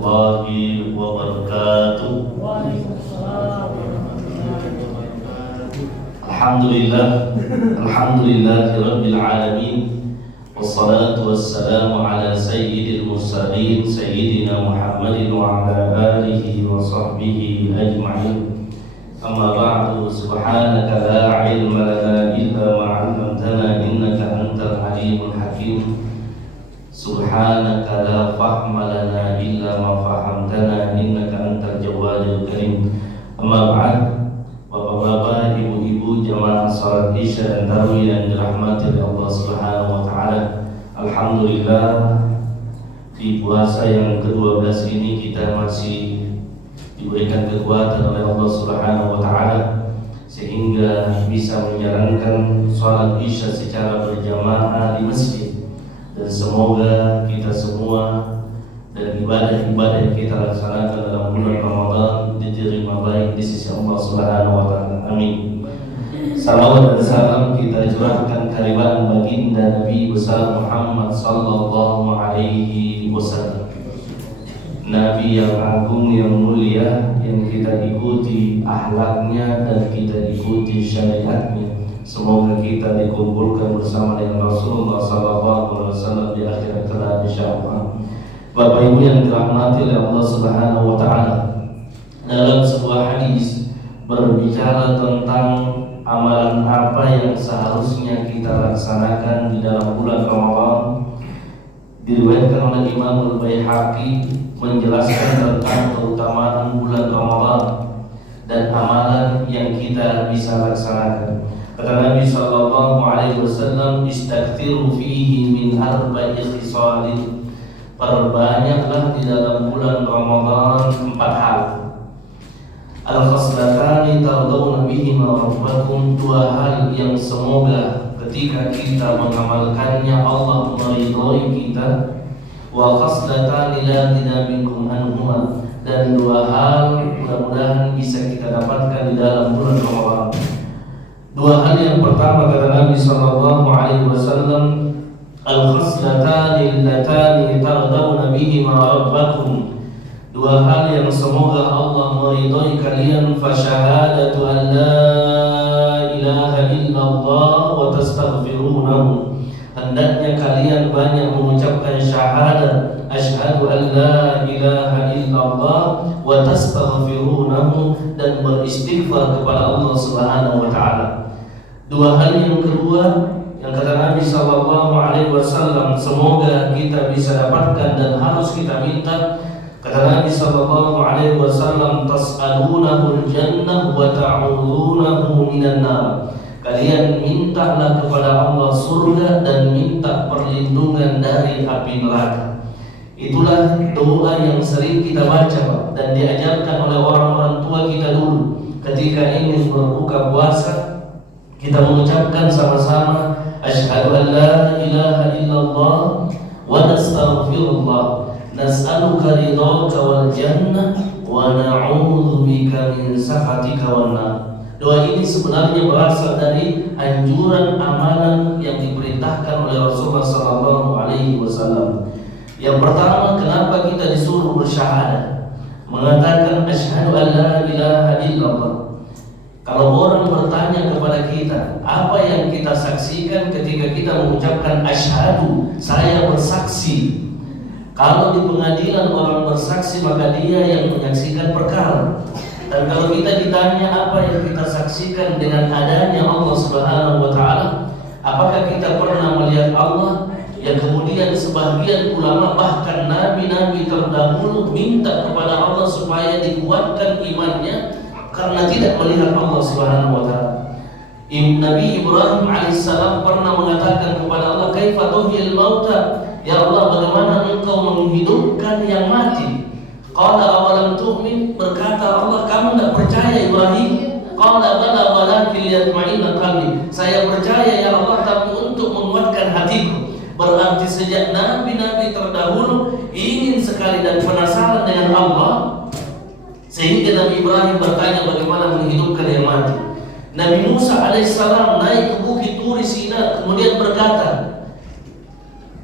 warahmatullahi wabarakatuh. Alhamdulillahirabbil alamin. Wassalatu wassalamu ala sayyidil mursalin sayyidina Muhammadin wa ala alihi wa sahbihi ajma'in. Amma ba'du, subhanaka la ilma lana illa ma 'allamtana innaka antal alimul hakim. Subhanaka la fahma lana illa ma fahamtana innaka antal jawadul karim. Amma ba'd, bapak-bapak, ibu-ibu, jamaah salat Isya dan tarawih yang dirahmati oleh Allah Subhanahu wa taala. Alhamdulillah, di puasa yang ke-12 ini kita masih diberikan kekuatan oleh Allah Subhanahu wa taala sehingga bisa menjalankan salat Isya secara berjamaah di masjid. Dan semoga kita semua dan ibadah-ibadah yang kita laksanakan dalam bulan Ramadan diterima baik di sisi Allah Subhanahu wa taala. Amin. Salawat dan salam kita curahkan kehadiran baginda Nabi besar Muhammad sallallahu alaihi wasallam. Nabi yang agung, yang mulia, yang kita ikuti akhlaknya dan kita ikuti syariatnya. Semoga kita dikumpulkan bersama dengan Rasulullah SAW di akhirat kelak insyaallah. Bapak Ibu yang dirahmati oleh Allah Subhanahu wa taala, dalam sebuah hadis berbicara tentang amalan apa yang seharusnya kita laksanakan di dalam bulan Ramadan. Diriwayatkan oleh Imam Al-Baihaqi menjelaskan tentang keutamaan bulan Ramadan dan amalan yang kita bisa laksanakan. Kata Nabi sallallahu alaihi wasallam, "Istaghfiru fihi min arba'i khisalin." Perbanyaklah di dalam bulan Ramadan 4 hal. Al-khaslatani tardawna bihima rabbakum, 2 hal yang semoga ketika kita mengamalkannya Allah meridhai kita. Wa khaslatani la ghina minkum anhuma, dan 2 hal mudah-mudahan bisa kita dapatkan di dalam bulan Ramadan. 2 hal yang pertama, kata Nabi sallallahu alaihi wasallam, al-khaslatani allatani tardawna bihima rabbakum, 2 hal yang semoga Allah meridhai kalian. Fa syahadatu an la ilaha illallah wa tastaghfirunahu, hendaknya kalian banyak mengucapkan syahadat asyhadu an la ilaha illallah wa tastaghfirunahu, dan beristighfar kepada Allah Subhanahu wa taala. 2 hal yang kedua yang kata Nabi sallallahu alaihi wasallam semoga kita bisa dapatkan dan harus kita minta. Kata Nabi sallallahu alaihi wasallam, tas'alunahul jannah wa ta'udzunahu minan nar. Kalian mintalah kepada Allah surga dan minta perlindungan dari api neraka. Itulah doa yang sering kita baca dan diajarkan oleh orang-orang tua kita dulu. Ketika ingin berbuka puasa, kita mengucapkan sama-sama asyhadu an la ilaha illallah wa nastaghfirullah nas'aluka ridhaka wal jannah wa na'udzu bika min sakhatika wan nar. Doa ini sebenarnya berasal dari anjuran amalan yang diperintahkan oleh Rasulullah sallallahu alaihi wasallam. Yang pertama, kenapa kita disuruh bersyahadat, mengatakan asyhadu an la ilaha illallah. Kalau orang bertanya kepada kita, apa yang kita saksikan ketika kita mengucapkan asyhadu, saya bersaksi. Kalau di pengadilan orang bersaksi, maka dia yang menyaksikan perkara. Dan kalau kita ditanya apa yang kita saksikan dengan adanya Allah Subhanahu wa taala, apakah kita pernah melihat Allah? Yang kemudian sebagian ulama bahkan nabi-nabi terdahulu minta kepada Allah supaya dikuatkan imannya karena tidak melihat Allah Subhanahu wa taala. Nabi Ibrahim alaihissalam pernah mengatakan kepada Allah, "Kaifa tuhyil mauta?" Ya Allah, bagaimana engkau menghidupkan yang mati? Qala awalam tu'min? Berkata Allah, kamu tidak percaya Ibrahim? Qala bala walakin liyatma'inna qalbi. Saya percaya ya Allah, tapi untuk menguatkan hatiku. Berarti sejak nabi-nabi terdahulu ingin sekali dan penasaran dengan Allah, sehingga Nabi Ibrahim bertanya bagaimana menghidupkan yang mati. Nabi Musa alaihissalam naik ke bukit Turi Sina, kemudian berkata,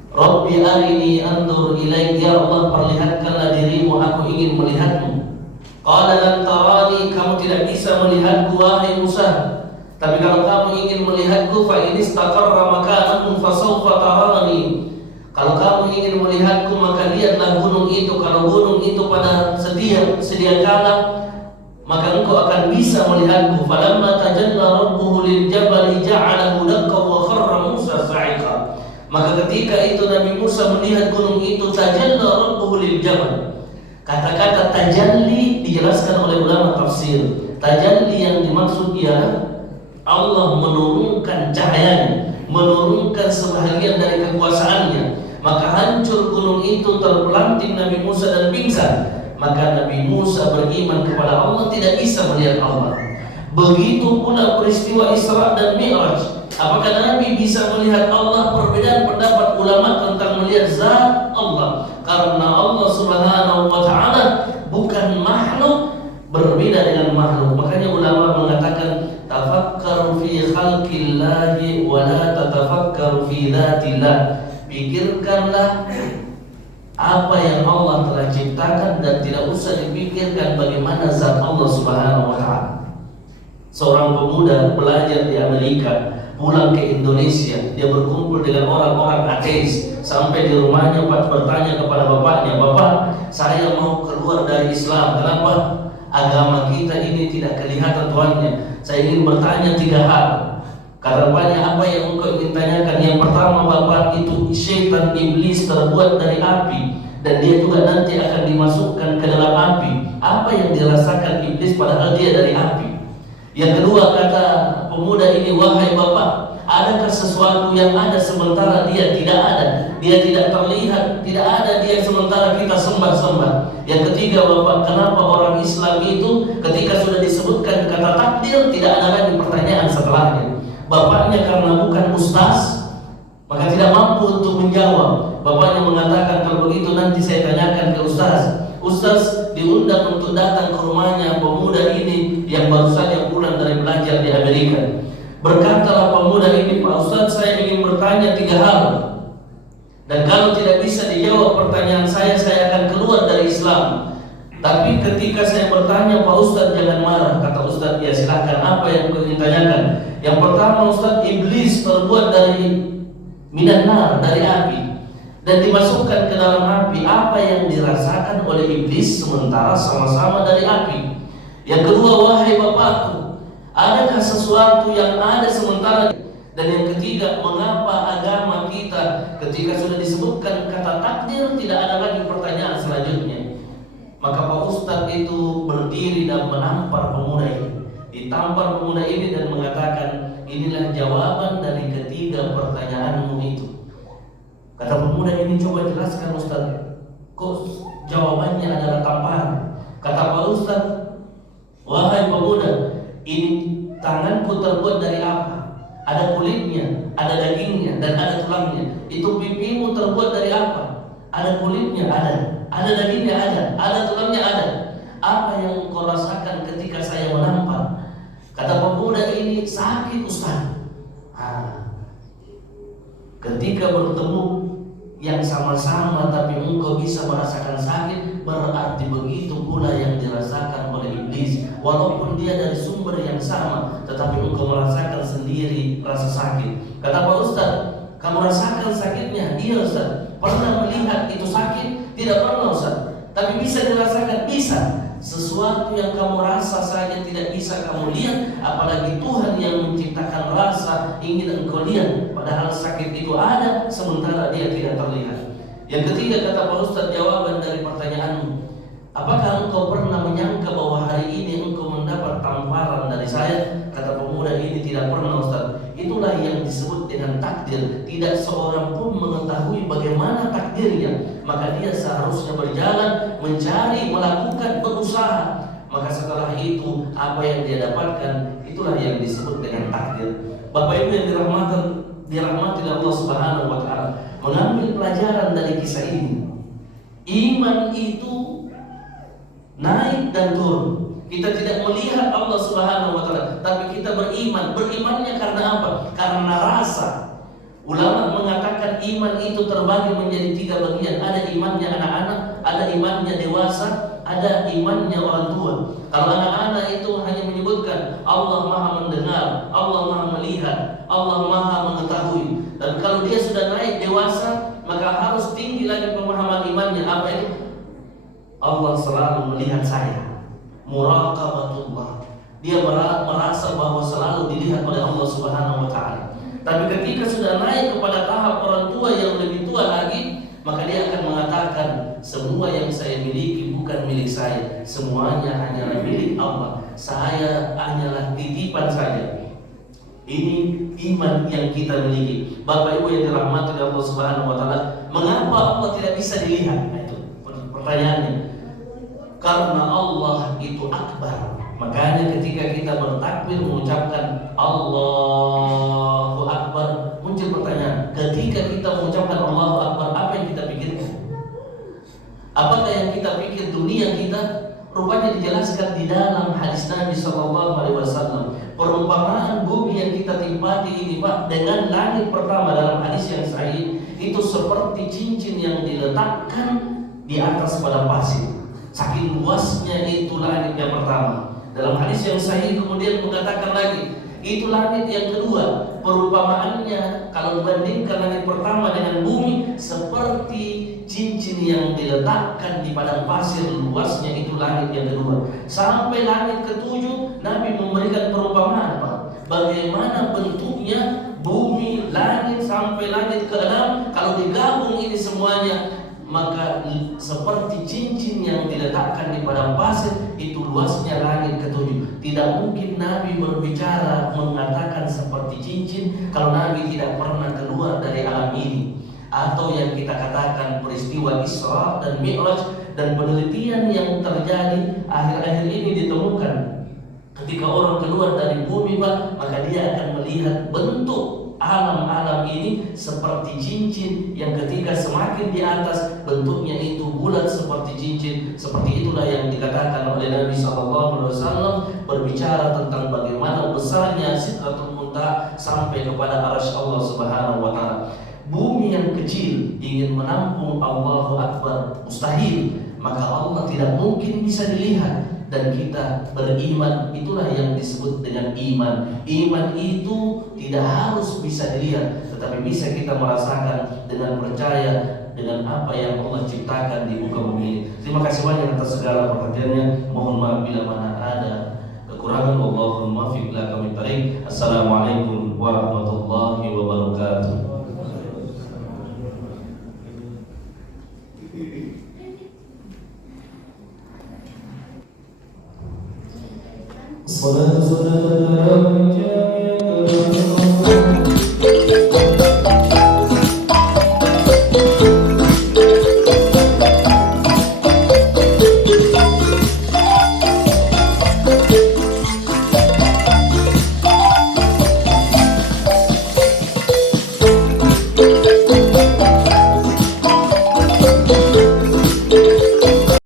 Rabbi arini anzur ilaik, ya Allah perlihatkanlah dirimu Qala lan tarani, kamu tidak bisa melihatku wahai Musa. Tapi kalau kamu ingin melihatku, fa in istaqarra makanahu fa sawfa tarani. Kalau kamu ingin melihatku, maka lihatlah gunung itu. Kalau gunung itu pada sedia kala, maka engkau akan bisa melihatku. Falamma tajalla rabbuhu lil jabali ja'alahu dakka wa kharra Musa sa'iqa. Maka ketika itu Nabi Musa melihat gunung itu, tajalla rabbuhu lil jabal. Kata-kata tajalli dijelaskan oleh ulama tafsir. Tajalli yang dimaksud ialah Allah menurunkan cahayanya, menurunkan sebahagian dari kekuasaannya. Maka hancur gunung itu, terpelanting Nabi Musa dan pingsan. Maka Nabi Musa beriman kepada Allah, tidak bisa melihat Allah. Begitu pula peristiwa Isra dan Mi'raj. Apakah Nabi bisa melihat Allah? Perbedaan pendapat ulama tentang melihat zat Allah. Karena Allah Subhanahu wa ta'ala bukan makhluk, berbeda dengan makhluk. Makanya ulama mengatakan tafakkaru fi khalqillahi wa la tatafakkaru fi dzatillah. Pikirkanlah apa yang Allah telah ciptakan dan tidak usah dipikirkan bagaimana zat Allah Subhanahu wa ta'ala. Seorang pemuda belajar di Amerika, pulang ke Indonesia, dia berkumpul dengan orang-orang ateis. Sampai di rumahnya bertanya kepada bapaknya, "Bapak, saya mau keluar dari Islam. Kenapa? Agama kita ini tidak kelihatan Tuhannya. Saya ingin bertanya 3 hal." Kata bapaknya, "Apa yang engkau ingin tanyakan?" "Yang pertama, Bapak, itu syaitan iblis terbuat dari api, dan dia juga nanti akan dimasukkan ke dalam api. Apa yang dirasakan iblis padahal dia dari api?" Yang kedua, kata pemuda ini, "Wahai Bapak, adakah sesuatu yang ada sementara dia tidak ada? Dia tidak terlihat, tidak ada dia sementara kita sembah-sembah." Yang ketiga, Bapak, kenapa orang Islam itu ketika sudah disebutkan kata takdir tidak ada lagi pertanyaan setelahnya? Bapaknya karena bukan ustaz, maka tidak mampu untuk menjawab. Bapaknya mengatakan, "Kalau begitu nanti saya tanyakan ke ustaz." Ustaz diundang untuk datang ke rumahnya pemuda ini yang baru saja pulang dari belajar di Amerika. Berkatalah pemuda ini, "Pak Ustaz, saya ingin bertanya 3 hal. Dan kalau tidak bisa dijawab pertanyaan saya akan keluar dari Islam. Tapi ketika saya bertanya, Pak Ustaz jangan marah." Kata Ustaz, "Ya silakan, apa yang ingin tanyakan?" "Yang pertama Ustaz, iblis terbuat dari minan nar, dari api, dan dimasukkan ke dalam api. Apa yang dirasakan oleh iblis sementara sama-sama dari api? Yang kedua, wahai Bapakku, adakah sesuatu yang ada sementara? Dan yang ketiga, mengapa agama kita ketika sudah disebutkan kata takdir tidak ada lagi pertanyaan selanjutnya?" Maka Pak Ustadz itu berdiri dan menampar pemuda ini. Ditampar pemuda ini dan mengatakan, "Inilah jawaban dari ketiga pertanyaanmu itu." Kata pemuda ini, "Coba jelaskan Ustaz, kok jawabannya adalah tamparan?" Kata Pak Ustaz, "Wahai pemuda, ini tanganku terbuat dari apa? Ada kulitnya, ada dagingnya, dan ada tulangnya. Itu pipimu terbuat dari apa? Ada kulitnya, ada dagingnya, ada tulangnya, ada. Apa yang kau rasakan ketika saya menampar?" Kata pemuda ini, "Sakit Ustaz." Ketika bertemu yang sama-sama tapi engkau bisa merasakan sakit, berarti begitu pula yang dirasakan oleh iblis. Walaupun dia dari sumber yang sama, tetapi engkau merasakan sendiri rasa sakit. Kata Pak Ustaz, "Kamu rasakan sakitnya?" "Iya Ustaz." "Pernah melihat itu sakit?" "Tidak pernah Ustaz." "Tapi bisa dirasakan?" "Bisa." Sesuatu yang kamu rasa saja tidak bisa kamu lihat, apalagi Tuhan yang menciptakan rasa ingin engkau lihat. Padahal sakit itu ada, sementara dia tidak terlihat. Yang ketiga, kata Pak Ustaz, jawaban dari pertanyaanmu, apakah engkau pernah menyangka bahwa hari ini engkau mendapat tamparan dari saya? Kata pemuda ini, "Tidak pernah Ustaz." Itulah yang disebut dengan takdir. Tidak seorang pun mengetahui bagaimana takdirnya, maka dia seharusnya berjalan, mencari, melakukan, berusaha. Maka setelah itu apa yang dia dapatkan, itulah yang disebut dengan takdir. Bapak Ibu yang dirahmati Allah Subhanahu wa ta'ala, mengambil pelajaran dari kisah ini, iman itu naik dan turun. Kita tidak melihat Allah Subhanahu wa ta'ala, tapi kita beriman. Berimannya karena apa? Karena rasa. Ulama mengatakan iman itu terbagi menjadi 3 bagian. Ada imannya anak-anak, ada imannya dewasa, ada imannya orang tua. Kalau anak-anak itu hanya menyebutkan Allah Maha mendengar, Allah Maha melihat, Allah Maha mengetahui. Dan kalau dia sudah naik dewasa, maka harus tinggi lagi pemahaman imannya. Apa itu? Allah selalu melihat saya. Muraqabatullah. Dia merasa bahwa selalu dilihat oleh Allah Subhanahu wa taala. Tapi ketika sudah naik kepada tahap orang tua yang lebih tua lagi, maka dia akan mengatakan, semua yang saya miliki bukan milik saya, semuanya hanyalah milik Allah. Saya hanyalah titipan saja. Ini iman yang kita miliki. Bapak Ibu yang dirahmati oleh Allah Subhanahu wa taala, mengapa Allah tidak bisa dilihat? Nah, itu pertanyaannya. Karena Allah itu akbar. Makanya ketika kita bertakbir mengucapkan Allahu Akbar, muncul pertanyaan, ketika kita mengucapkan Allahu Akbar, apa yang kita pikirkan? Apakah yang kita pikir dunia kita? Rupanya dijelaskan di dalam hadis Nabi SAW. Perumpamaan bumi yang kita timpati ini, Pak, dengan langit pertama dalam hadis yang sahih, itu seperti cincin yang diletakkan di atas padang pasir. Saking luasnya itu langit yang pertama. Dalam hadis yang sahih kemudian mengatakan lagi, itu langit yang kedua. Perumpamaannya kalau dibandingkan langit pertama dengan bumi, seperti cincin yang diletakkan di padang pasir, luasnya itu langit yang kedua. Sampai langit ketujuh, Nabi memberikan perumpamaan, Pak, bagaimana bentuknya bumi, langit sampai langit ke-6. Kalau digabung ini semuanya, maka seperti cincin yang diletakkan di padang pasir, itu luasnya langit ketujuh. Tidak mungkin Nabi berbicara mengatakan seperti cincin kalau Nabi tidak pernah keluar dari alam ini. Atau yang kita katakan peristiwa Isra dan Mi'raj, dan penelitian yang terjadi akhir-akhir ini ditemukan ketika orang keluar dari bumi, Pak, maka dia akan melihat bentuk alam-alam ini seperti cincin yang ketika semakin di atas bentuknya itu bulat seperti cincin. Seperti itulah yang dikatakan oleh Nabi SAW berbicara tentang bagaimana besarnya Sidratul Muntaha sampai kepada arsy Allah Subhanahu wa taala. Bumi yang kecil ingin menampung Allahu Akbar mustahil, maka Allah tidak mungkin bisa dilihat. Dan kita beriman, itulah yang disebut dengan iman. Iman itu tidak harus bisa dilihat, tetapi bisa kita merasakan dengan percaya dengan apa yang Allah ciptakan di muka bumi ini. Terima kasih banyak atas segala perhatiannya. Mohon maaf bila mana ada kekurangan. Allahumma fi bila kami tarik. Assalamualaikum warahmatullahi wabarakatuh. Salat